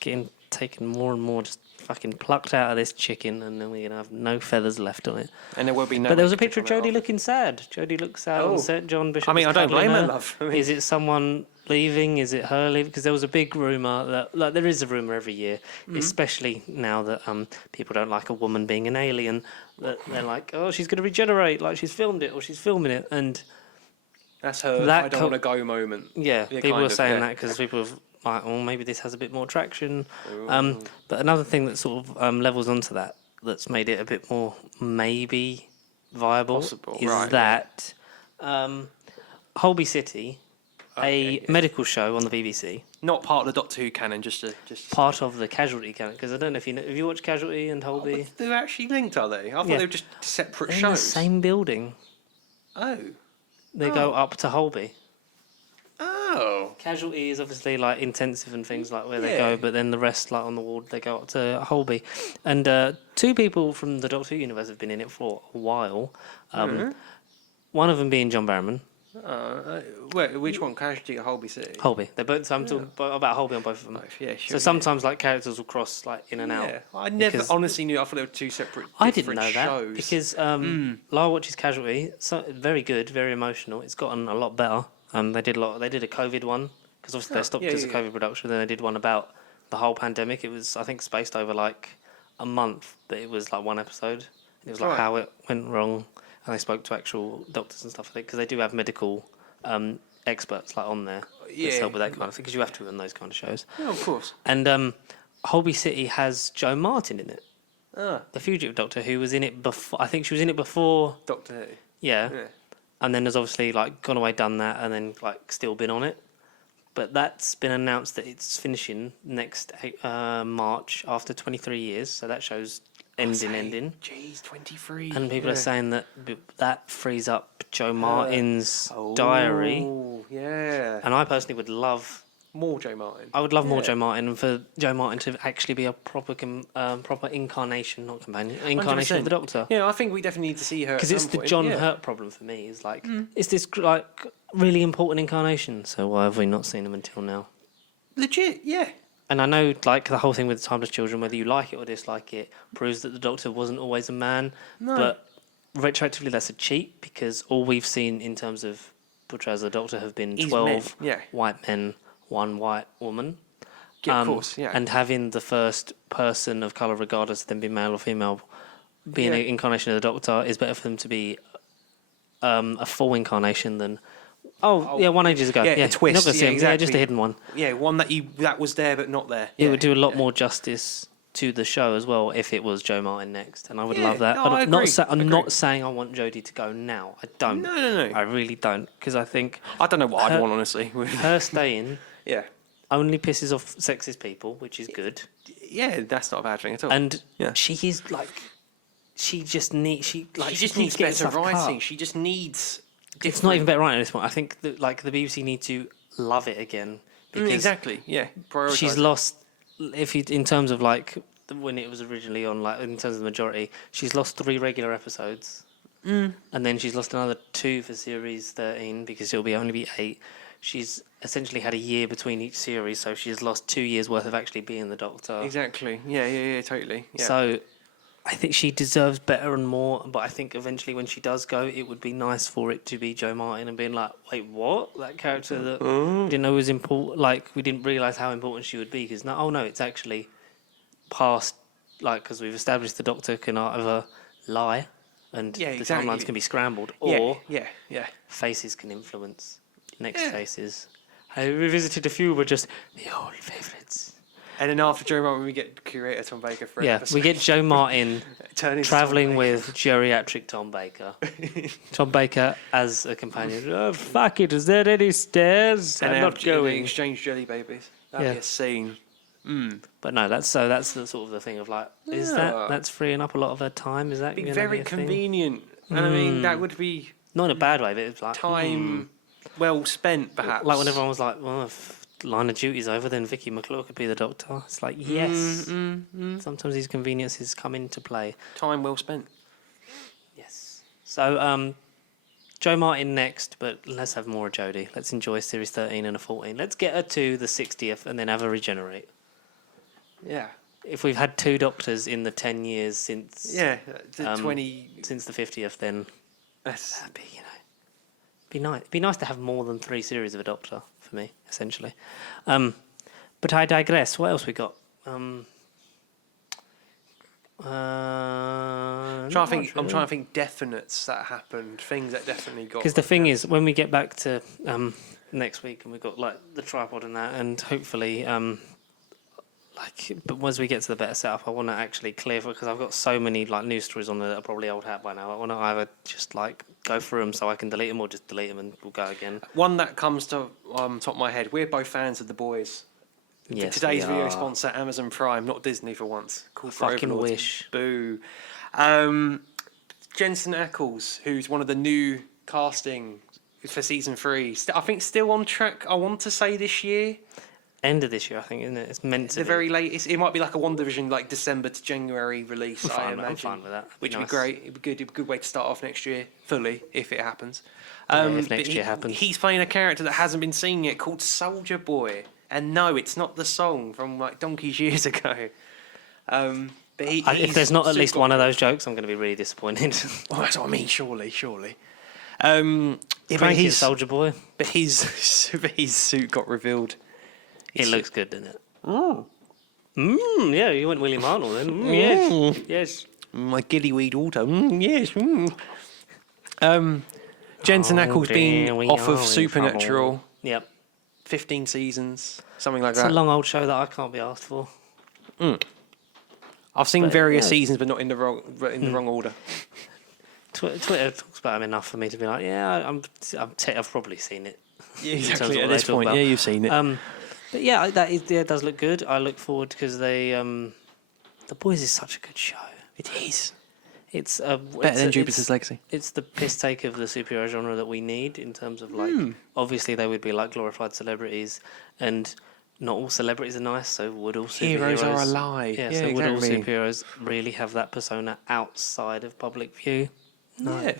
getting taken more and more, just fucking plucked out of this chicken, and then we're gonna have no feathers left on it. And there will be no. But there was a way to picture of come out. Jodie looking sad. Jodie looks sad Oh. on set. John Bishop. I mean, was I don't cuddling blame her, her. love. I mean- Is it someone leaving? Is it her leaving? Because there was a big rumor that, like, there is a rumor every year, Mm-hmm. especially now that people don't like a woman being an alien. That they're like, oh, she's going to regenerate, like she's filmed it or she's filming it, and That's her. That I don't co- want to go moment. yeah, Yeah, people kind were of, saying yeah. that because people have like, oh, maybe this has a bit more traction. But another thing that sort of levels onto that, that's made it a bit more maybe viable, Possible, is right, that Holby City, Okay, yeah. medical show on the BBC, Not part of the Doctor Who canon, just. part of the Casualty canon. Because I don't know if you know, have you watched Casualty and Oh, Holby? but they're actually linked, are they? I thought Yeah. they were just separate They're in the shows. same building. Oh. They go up to Holby. Oh. Casualty is obviously like intensive and things like where they Yeah. go, but then the rest, like on the ward, they go up to Holby. And two people from the Doctor Who universe have been in it for a while. One of them being John Barrowman, Wait, which one? Casualty or Holby City? Holby. They're both. So I'm talking about Holby on both of them. Both, yeah, sure. So sometimes like characters will cross like in and out. Yeah, I never because- honestly knew. I thought they were two separate. I didn't different know that shows. because Lara watches Casualty. So very good, very emotional. It's gotten a lot better. They did a COVID one because obviously they stopped yeah, because yeah, of COVID production. Then they did one about the whole pandemic. It was I think spaced over like a month, but it was like one episode. It was like Right. how it went wrong, and they spoke to actual doctors and stuff like that because they do have medical experts like on there. that Yeah. help with that kind of thing because you have to on those kind of shows. Yeah, of course. And Holby City has Joe Martin in it, Ah, the fugitive doctor who was in it before. I think she was in it before. Doctor Who. Yeah. Yeah. And then there's obviously like gone away, done that, and then like still been on it. But that's been announced that it's finishing next March after 23 years. So that shows ending. Jeez, 23. And people are saying that that frees up Joe Martin's Oh, diary. yeah. And I personally would love. More Joe Martin. I would love more Yeah. Joe Martin and for Joe Martin to actually be a proper proper incarnation, not companion, incarnation of the 100%. Doctor. Yeah, I think we definitely need to see her. Because at it's some the point. John Yeah. Hurt problem for me. Is like, it's this like really important incarnation. So why have we not seen him until now? Legit, yeah. And I know, like the whole thing with Timeless Children, whether you like it or dislike it, proves that the Doctor wasn't always a man. No. But retroactively, that's a cheat because all we've seen in terms of portrayals of the Doctor have been He's 12 men, yeah. white men, one white woman. Yeah, of course, yeah. And having the first person of colour, regardless of them being male or female, being Yeah. an incarnation of the Doctor, is better for them to be a full incarnation than. Oh, yeah, 1 ages ago. yeah, a You're twist, not going to see yeah, him. Yeah, just a exactly. hidden one. Yeah, one that was there but not there. It Yeah, would do a lot yeah. more justice to the show as well if it was Joe Martin next, and I would Yeah, love that. no, But I I'm not agree, I'm agree. not saying I want Jodie to go now. I don't. No. I really don't because I think I don't know what I'd Her- want, honestly. her staying yeah. only pisses off sexist people, which is good. Yeah, that's not a bad thing at all. And Yeah. she is like, she just needs she just keeps needs getting better stuff cut. writing. She just needs. It's not even better writing at this point. I think that like the BBC need to love it again because Exactly. Yeah. Prioritise she's it. lost. If you in terms of like when it was originally on, like in terms of the majority, she's lost 3 regular episodes, and then she's lost another 2 for series 13 because it'll be only be 8. she's essentially had a year between each series, so she's lost 2 years worth of actually being the Doctor. Exactly. Yeah, totally. Yeah. So I think she deserves better and more, but I think eventually when she does go, it would be nice for it to be Joe Martin and being like, wait, what? That character that we didn't know was important, like, we didn't realise how important she would be, because no, it's actually past, like, because we've established the Doctor can either lie and the timelines can be scrambled, or yeah. faces can influence next faces. I revisited a few, but just the old favourites. And then after Joe Martin, we get curator Tom Baker for an episode. We get Joe Martin travelling with geriatric Tom Baker. Tom Baker as a companion. Oh, fuck it, is there any stairs? And I'm not going. Exchange jelly babies. That'd be a scene. But no, that's the sort of the thing of like, is that's freeing up a lot of her time? Is that be gonna very be a convenient? And I mean, that would be not in a bad way, but it's like time well spent, perhaps. Like when everyone was like, well, if Line of Duty's over, then Vicky McClure could be the Doctor. It's like, yes. Sometimes these conveniences come into play. Time well spent. Yes. So, Joe Martin next, but let's have more of Jodie. Let's enjoy Series 13 and a 14. Let's get her to the 60th and then have her regenerate. Yeah. If we've had 2 Doctors in the 10 years since... Yeah, the 20... Since the 50th, then That's... that'd be, be nice. It'd be nice to have more than 3 series of a Doctor, for me, essentially. But I digress. What else we got? I'm trying to think definites that happened, things that definitely got... Because the thing is, when we get back to next week and we've got like the tripod and that, and hopefully... but once we get to the better setup, I want to actually clear for, because I've got so many like news stories on there that are probably old hat by now. I want to either just like go through them so I can delete them, or just delete them and we'll go again. One that comes to top of my head. We're both fans of The Boys. Yes, Today's video sponsor, Amazon Prime, not Disney for once. Called Fucking Overlords. wish. Boo. Jensen Ackles, who's one of the new casting for season 3. I think still on track. I want to say this year. End of this year, I think, isn't it? It's meant to be. The very latest. It might be like a WandaVision, like December to January release. I imagine. I'm fine with that. Which would be great. It'd be good. It'd be a good way to start off next year fully, if it happens. If next year happens. He's playing a character that hasn't been seen yet, called Soldier Boy. And no, it's not the song from like donkeys years ago. But if there's not at least one of those jokes, I'm going to be really disappointed. Oh, that's what I mean. Surely. He's Soldier Boy. But his suit got revealed. It looks good, doesn't it? Yeah, you went William Arnold then. Yes. My gillyweed auto. Yes. Jensen Ackles being off of Supernatural. Yep. 15 seasons, something like It's that. a long old show that I can't be asked for. I've seen various seasons, but not in the wrong order. Twitter talks about him enough for me to be like, yeah, I've probably seen it. Yeah, exactly. At this point, yeah, you've seen it. But yeah, it does look good. I look forward because The Boys is such a good show. It is. It's better than Jupiter's Legacy. It's the piss take of the superhero genre that we need in terms of like, obviously they would be like glorified celebrities, and not all celebrities are nice. So would all superheroes? Heroes are a lie. Yeah. So would all superheroes really have that persona outside of public view? No.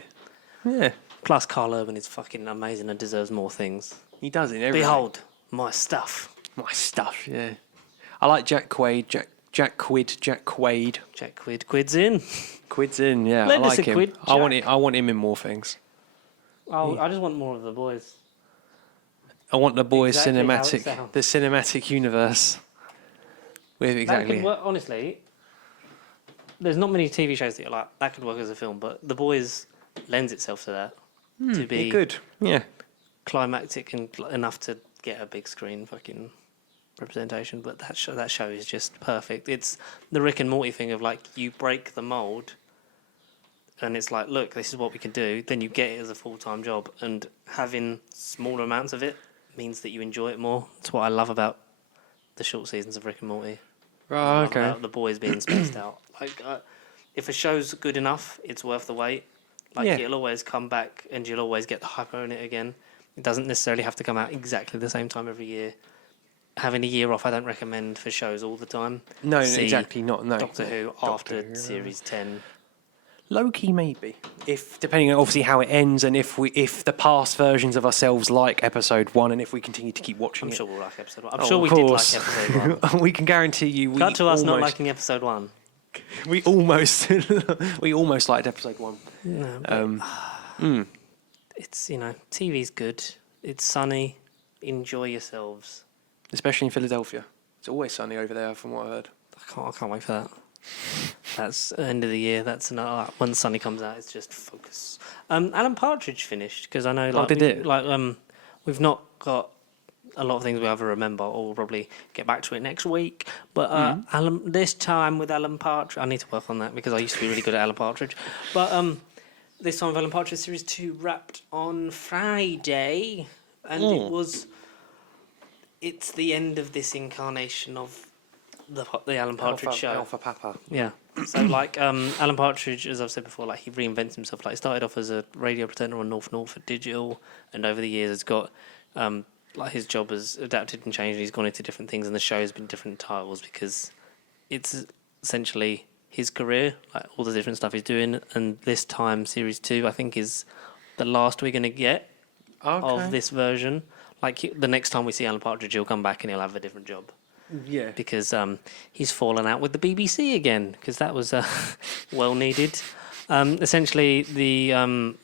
Yeah. Plus, Carl Urban is fucking amazing and deserves more things. He does it. Every Behold my stuff. My stuff. Yeah. I like Jack Quaid. Jack Quaid. Quid's in. Quid's in. Yeah, Lend I us like a him. quid, I want him in more things. Oh, I just want more of The Boys. I want the Boys Exactly how it cinematic, sounds. the cinematic universe. With exactly. That could work, honestly, there's not many TV shows that you're like, that could work as a film, but The Boys lends itself to that. To be good. Yeah. climactic and enough to get a big screen fucking representation. But that show is just perfect. It's the Rick and Morty thing of like, you break the mold and it's like, look, this is what we can do. Then you get it as a full-time job, and having smaller amounts of it means that you enjoy it more. That's what I love about the short seasons of Rick and Morty. Right. Okay. About The Boys being spaced out. Like, if a show's good enough, it's worth the wait. Like, it'll always come back, and you'll always get the hype on it again. It doesn't necessarily have to come out exactly the same time every year. Having a year off, I don't recommend for shows all the time. No, exactly not. No. Doctor Who after Series 10. Low-key, maybe. If depending on obviously how it ends, and if the past versions of ourselves like episode 1, and if we continue to keep watching I'm it. sure we'll like episode 1. I'm Oh, sure of we did like course. episode 1. We can guarantee you. Cut to us not almost- liking episode 1. We almost liked episode 1. No, but it's, TV's good. It's sunny. Enjoy yourselves. Especially in Philadelphia. It's always sunny over there, from what I heard. I can't wait for that. That's end of the year. That's another, when the sunny comes out. It's just focus. Alan Partridge finished because I know we've not got a lot of things we ever remember, or we'll probably get back to it next week. But this time with Alan Partridge, I need to work on that because I used to be really good at Alan Partridge. But this time with Alan Partridge, series 2 wrapped on Friday, and it's the end of this incarnation of the Alan Partridge show. Alpha Papa. Yeah. So Alan Partridge, as I've said before, he reinvents himself. He started off as a radio presenter on North Norfolk Digital, and over the years has got his job has adapted and changed. He's gone into different things, and the show has been different titles because it's essentially his career, all the different stuff he's doing. And this time, series 2, I think, is the last we're going to get of this version. The next time we see Alan Partridge, he'll come back and he'll have a different job. Yeah. Because he's fallen out with the BBC again, because that was well needed. Essentially, the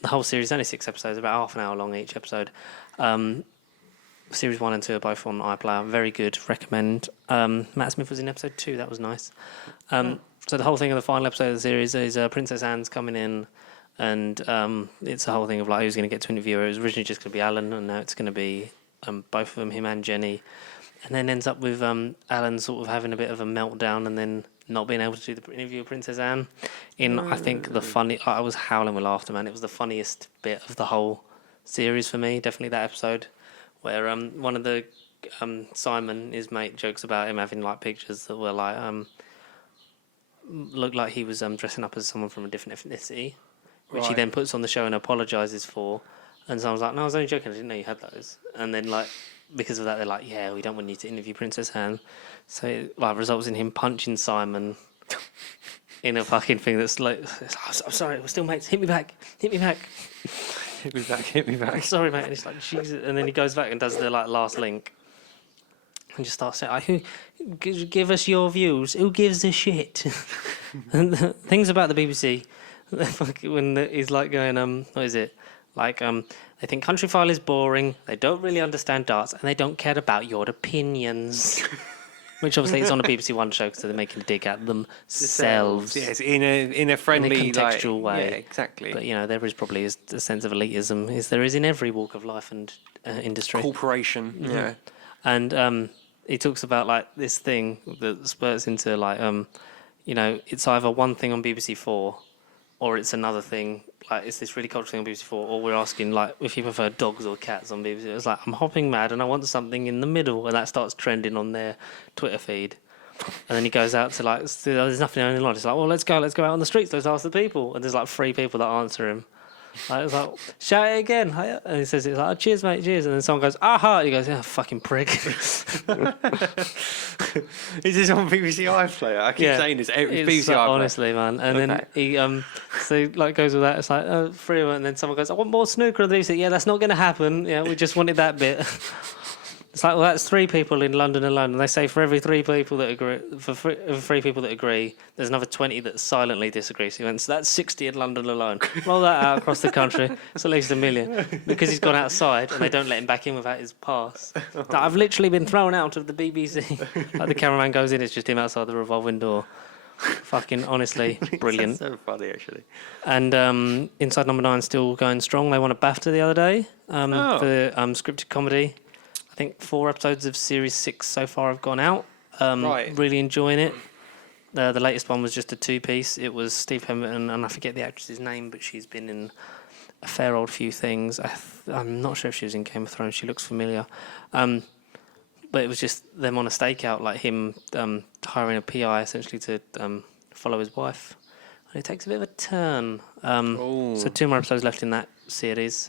whole series is only 6 episodes, about half an hour long each episode. Series 1 and 2 are both on iPlayer. Very good. Recommend. Matt Smith was in episode 2. That was nice. So the whole thing of the final episode of the series is Princess Anne's coming in, and it's a whole thing of who's going to get to interview her. It was originally just going to be Alan, and now it's going to be both of them, him and Jenny. And then ends up with Alan sort of having a bit of a meltdown and then not being able to do the interview with Princess Anne. I think I was howling with laughter, man. It was the funniest bit of the whole series for me. Definitely that episode where one of the Simon, his mate, jokes about him having pictures that were looked like he was dressing up as someone from a different ethnicity, which he then puts on the show and apologises for. And someone's like, "No, I was only joking. I didn't know you had those." And then because of that, they're like, "Yeah, we don't want you to interview Princess Anne." So it results in him punching Simon in a fucking thing that's I'm sorry, we're still mates. Hit me back. Hit me back. Hit me back. Hit me back. Sorry, mate. And it's like, Jesus. And then he goes back and does the last link. And just starts saying, give us your views. Who gives a shit? And the things about the BBC, when he's going, what is it? They think Countryfile is boring, they don't really understand darts, and they don't care about your opinions. Which obviously is on a BBC One show, so they're making a dig at themselves. Yes, in a friendly, in a contextual way. Yeah, exactly. But there is probably a sense of elitism, as there is in every walk of life and industry. Corporation. Mm-hmm. Yeah. And he talks about this thing that spurts into it's either one thing on BBC 4 or it's another thing. It's this really cultural thing on BBC 4, or we're asking if you prefer dogs or cats on BBC. It's I'm hopping mad and I want something in the middle, and that starts trending on their Twitter feed. And then he goes out to there's nothing on the line. It's well, let's go out on the streets. Let's ask the people. And there's 3 people that answer him. It's shout it again. And he says, cheers, mate, cheers. And then someone goes, aha. And he goes, yeah, fucking prick. Is this on BBC iPlayer? I keep saying this. It's BBC iPlayer. Honestly, man. And then he goes with that. It's 3 of them. And then someone goes, I want more snooker on the BBC. Yeah, that's not going to happen. Yeah, we just wanted that bit. It's that's 3 people in London alone, and they say for every 3 people that agree, every 3 people that agree, there's another 20 that silently disagree. So that's 60 in London alone. Roll that out across the country, it's at least 1 million. Because he's gone outside and they don't let him back in without his pass. I've literally been thrown out of the BBC. The cameraman goes in, it's just him outside the revolving door. Fucking honestly, brilliant. That's so funny, actually. And Inside Number 9 still going strong. They won a BAFTA the other day for scripted comedy. I think 4 episodes of Series 6 so far have gone out. Really enjoying it. The latest one was just a 2-piece. It was Steve Pemberton, and I forget the actress's name, but she's been in a fair old few things. I'm not sure if she was in Game of Thrones. She looks familiar. But it was just them on a stakeout, him hiring a PI essentially to follow his wife. And it takes a bit of a turn. So 2 more episodes left in that series.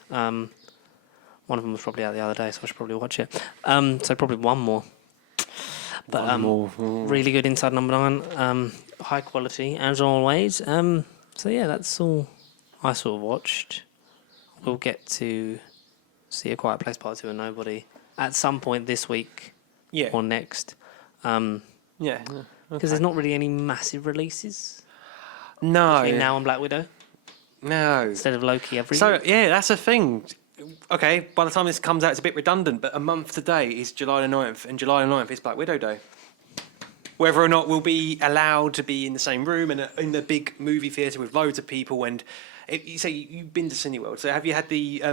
One of them was probably out the other day, so I should probably watch it. So probably 1 more. But really good Inside Number 9. High quality, as always. So yeah, that's all I sort of watched. We'll get to see A Quiet Place Part 2 and Nobody at some point this week Yeah. or next. Yeah. Because there's not really any massive releases No. between now and Black Widow No. instead of Loki every So week. yeah, that's the thing. Okay, by the time this comes out, it's a bit redundant, but a month today is July the 9th, and July the 9th is Black Widow Day. Whether or not we'll be allowed to be in the same room and in the big movie theatre with loads of people, and you say you've been to Cineworld, so have you had the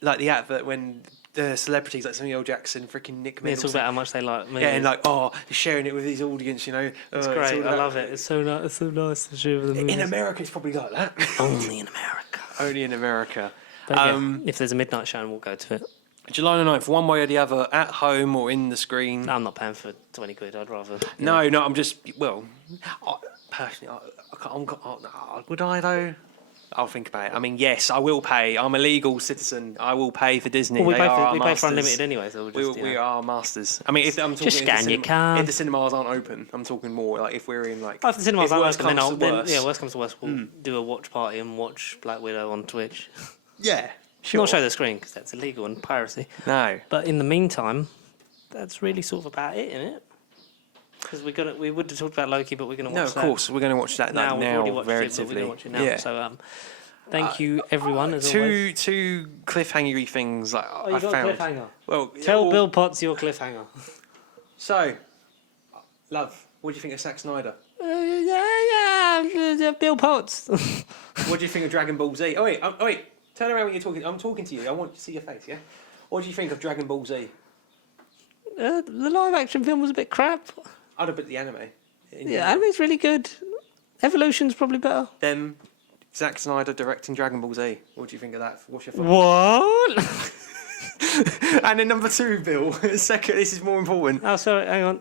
like the advert when the celebrities like Samuel L. Jackson, freaking Nick They talk Mendelsohn, about how much they like me. yeah, and like sharing it with his audience, you know, It's all great. I about- love it. It's so nice. It's so nice to share with the movies. In America, it's probably like that. Only in America. Only in America. But yeah, if there's a midnight showing, we'll go to it. July the 9th, one way or the other, at home or in the screen. I'm not paying for 20 quid. I'd rather. No, I'm just, personally, would I though? I'll think about it. I mean, yes, I will pay. I'm a legal citizen. I will pay for Disney. Well, we They pay are for, our we pay for masters. unlimited anyway, so we'll just, We are masters. I mean, if I'm talking, Just scan your card. If the cinemas aren't open, I'm talking more like if we're in like. Oh, if the cinemas if aren't worst open, comes to worst. worst comes to worst, we'll do a watch party and watch Black Widow on Twitch. Yeah, sure. Not show the screen because that's illegal and piracy. No. But in the meantime, that's really sort of about it, isn't it? Because we would have talked about Loki, but we're going to watch No, that. of course we're going to watch that Now we've already watched very it, but we're going to watch it now. Yeah. So thank you everyone as always. Two cliffhangery things like Oh, you I got found. a cliffhanger. Well, Tell well, Bill Potts your cliffhanger. So, love, what do you think of Zack Snyder? Bill Potts. What do you think of Dragon Ball Z? Oh wait, turn around when you're talking. I'm talking to you. I want to see your face. Yeah. What do you think of Dragon Ball Z? The live action film was a bit crap. I'd have put the anime. Yeah, anime's really good. Evolution's probably better. Then Zack Snyder directing Dragon Ball Z. What do you think of that? What's your thoughts? What? And then number 2, Bill. Second, this is more important. Oh, sorry, hang on.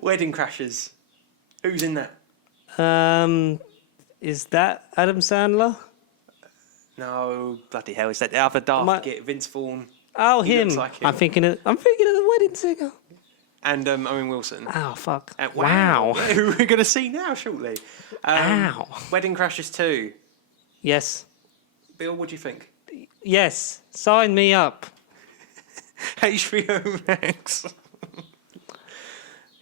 Wedding Crashers. Who's in that? Is that Adam Sandler? No, bloody hell! Is that the other Darth My- Git, Vince Vaughn, Oh, He him. looks like him. I'm thinking of the wedding singer. and Owen Wilson? Oh, fuck. Wow. Who we're going to see now shortly. Ow. Wedding Crashers 2. Yes. Bill, what do you think? Yes. Sign me up. HBO Max.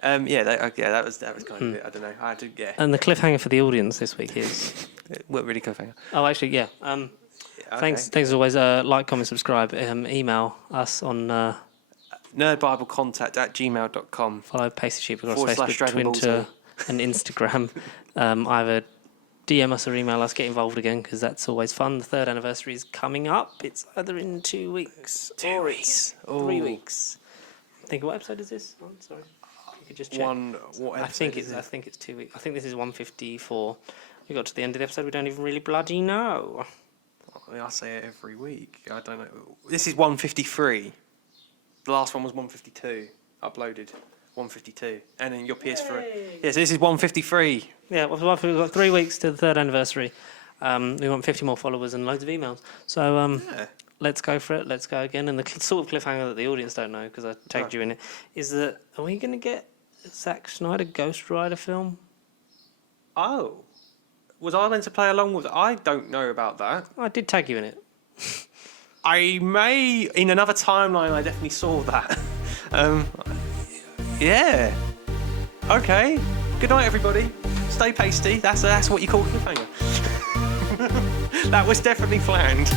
That was kind of it. I don't know. I had to, yeah. And the cliffhanger for the audience this week is... What really cliffhanger? Oh, actually, yeah. Thanks as always. Like, comment, subscribe. Email us on... nerdbiblecontact@gmail.com. follow Pasty Sheep across / Facebook, Dragon Ball Twitter, and Instagram. Either DM us or email us, get involved again because that's always fun. The 3rd anniversary is coming up. It's either in 2 weeks, 2 weeks. 3 weeks. Think what episode is this? Oh, sorry, you could just check. What I think it's 2 weeks. I think this is 154. We got to the end of the episode. We don't even really bloody know. I say it every week. I don't know. This is 153. The last one was 152. Uploaded 152, and then your PS3. Yay. Yeah, so this is 153. Yeah, we've got 3 weeks to the 3rd anniversary. We want 50 more followers and loads of emails. So Yeah. let's go for it. Let's go again. And the sort of cliffhanger that the audience don't know because I tagged Right. you in it is that are we going to get a Zack Snyder Ghost Rider film? Oh, was I meant to play along with it? I don't know about that. I did tag you in it. I may in another timeline. I definitely saw that. Yeah. Okay. Good night, everybody. Stay pasty. That's what you call a cliffhanger. That was definitely planned.